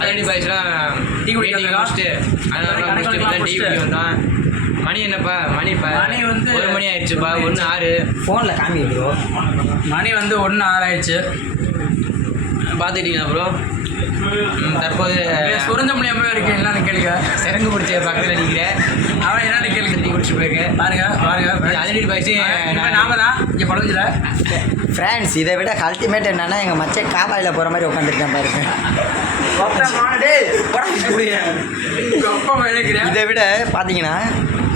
அதடி பாய்ஸ்லாம் tea குடிச்சிட்டு வந்தோம். மணி என்னப்பா? மணி வந்து 1 மணி ஆயிடுச்சுப்பா. 1:06 ஃபோனில் காமி ப்ரோ. மணி வந்து 1:06 ஆயிடுச்சு. பார்த்துக்கிட்டீங்களா ப்ரோ? தற்போது சுரஞ்ச முடியாமல் இருக்கேன். என்னன்னு கேளுங்க. சிறங்கு பிடிச்ச பக்கத்தில் நிற்கிறேன். அவன் என்னென்ன கேளுங்க. டீ குடிச்சு போயிருக்கேன். பாருங்க அதடி பாய்ச்சி நாம தான் இங்கே பழஞ்சில ஃப்ரெண்ட்ஸ். இதை விட அல்டிமேட் என்னன்னா எங்கள் மச்சை காவாயில் போகிற மாதிரி உட்காந்துருக்கேன் பாருங்க. இதை விட பார்த்தீங்கன்னா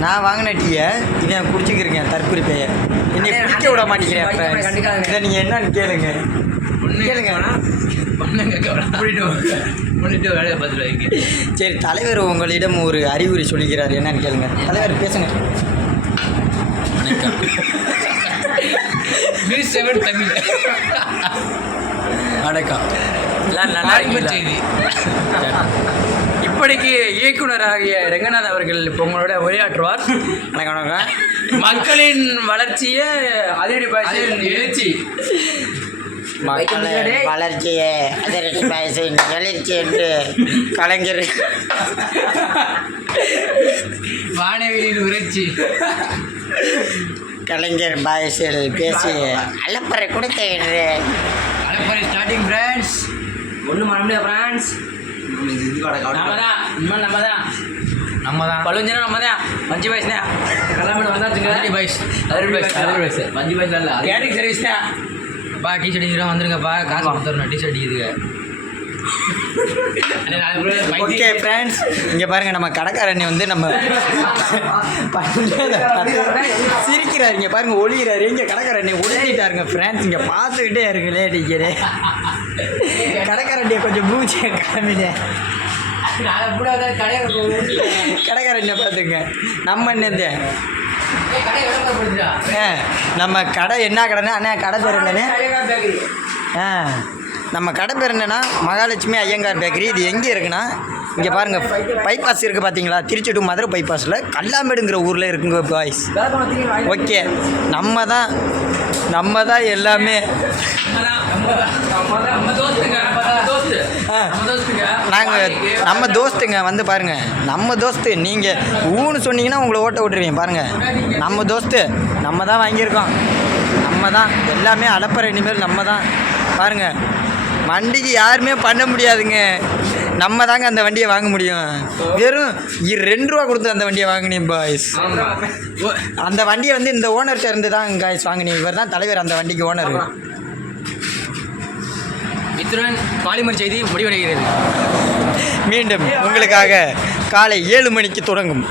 நான் வாங்கின டீயை இதை குடிச்சிக்கிருக்கேன். தற்குறிப்பையை என்னை குடிக்க விட மாட்டேங்கிறேன். இதை நீங்கள் என்னன்னு கேளுங்க. சரி, தலைவர் உங்களிடம் ஒரு அறிவுரை சொல்லிக்கிறார். என்னன்னு கேளுங்க. தலைவர் பேசுங்க. வணக்கம். இப்படிக்கு இயக்குனராகிய ரங்கநாத் அவர்கள் இப்போ உங்களோட உரையாற்றுவார். வணக்கம். மக்களின் வளர்ச்சியை அதிரடி பாய்ச்சியின் எழுச்சி, வளர்ச்சியை அதிரடி பாய்ச்சியின் எழுச்சி என்று கலைஞர் வானவியின் உரைச்சி கலைஞர் பாய்ஸில் பேசி அலப்பறை கொடுத்த என்று அலப்பறை ஸ்டார்டிங் ஃப்ரெண்ட்ஸ். ஒன்றும் பண்ண முடியாது ஃப்ரெண்ட்ஸ். நம்ம தான் பழுஞ்சினா நம்ம தான். 5 பாய்ஸ் தான் கல்யாணம் வந்தாச்சுங்க. பாய்ஸ் 5 பாய்ஸ் இல்லை கேட்டரிங் சர்வீஸ் தான். பா டீஷர்ட் அடிக்கிறோம் வந்துருங்கப்பா. காசு கொடுத்துருணும் டீஷர்ட் அடிக்கிறதுக்கு. ஓகே ஃப்ரெண்ட்ஸ், இங்கே பாருங்கள். நம்ம கடைக்காரண்ணே வந்து நம்ம சிரிக்கிறாரு. இங்கே பாருங்கள் ஒளிகிறாரு. இங்கே கடைக்காரண்ணே ஒளிட்டாருங்க ஃப்ரெண்ட்ஸ். இங்கே பார்த்துக்கிட்டே இருக்குல்லே அடிக்கிறே. கடைக்காரண்ணியை கொஞ்சம் மூச்சியை காமினே. கடைக்காரண்ணே பார்த்துங்க. நம்ம என்னது நம்ம கடை என்ன கடைன்னா அண்ணா கடை பேர் என்னன்னு நம்ம கடை பேர் என்னென்னா மகாலட்சுமி ஐயங்கார் பேக்கரி. இது எங்கே இருக்குன்னா இங்கே பாருங்கள் பைபாஸ் இருக்குது பார்த்தீங்களா? திருச்சி டு மதுரை பைபாஸில் கல்லாமேடுங்கிற ஊரில் இருக்குங்க பாய்ஸ். ஓகே, நம்ம தான் எல்லாமே. நாங்கள் நம்ம தோஸ்துங்க வந்து பாருங்கள். நம்ம தோஸ்து நீங்கள் ஊன்னு சொன்னீங்கன்னா உங்களை ஓட்ட விட்டுருவீங்க. பாருங்கள், நம்ம தோஸ்து நம்ம தான் வாங்கியிருக்கோம். நம்ம தான் எல்லாமே அலப்பறை. இனிமேல் நம்ம தான் பாருங்கள். வண்டிக்கு யாருமே பண்ண முடியாதுங்க. நம்ம தாங்க அந்த வண்டியை வாங்க முடியும். வெறும் 2 ரூபா கொடுத்து அந்த வண்டியை வாங்கினேன் பாய்ஸ். அந்த வண்டியை வந்து இந்த ஓனர்கிட்ட இருந்து தான் காய்ஸ் வாங்கினேன். இவர் தான் தலைவர் அந்த வண்டிக்கு ஓனர். இத்துடன் பாலிமர் செய்தி முடிவடைகிறது. மீண்டும் உங்களுக்காக காலை 7 மணிக்கு தொடங்கும்.